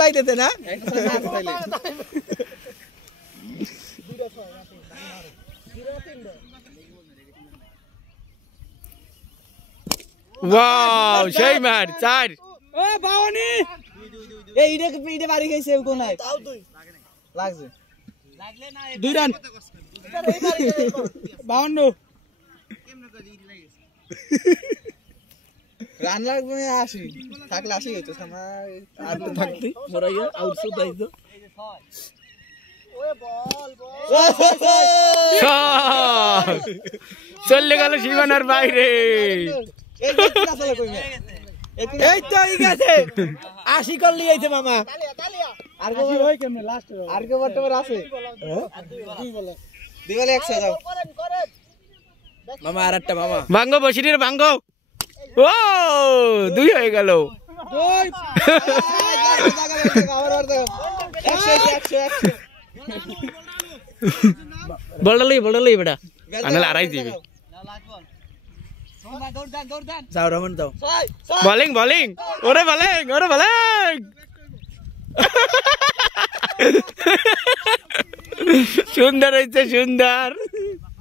লাই দিতে না ওয়াও সেই মার চার ও বাওনি এই ইডে বাড়ি গেছে কোনায় তাও দুই লাগছে লাগলে না 2 রান 52 কেমনে করে ইড লাগছে রান লাগবে 80 থাকলে 80 হইতো আমার আর তো থাকতি মোরাইয়া আউটসাইড দাইতো এই যে 6 ওয়ে বল চলে গেল সীমানার বাইরে এই কিটা চলে কই মে এই তো ই গেছে 80 কল লিয়েছে মামা তালিয়া আর কো হয় কেমনে লাস্ট আর কো বটবার আছে দুই বলে 100 দাও মামা আরেকটা মামা ভাঙ্গো বসিরের ভাঙ্গো ও দুই হয়ে গেল দুই আবার 100 বলডালি বেটা আনালে আড়াই দিবি যাও রমন দাও বোলিং ওরে বোলিং সুন্দর হয়েছে সুন্দর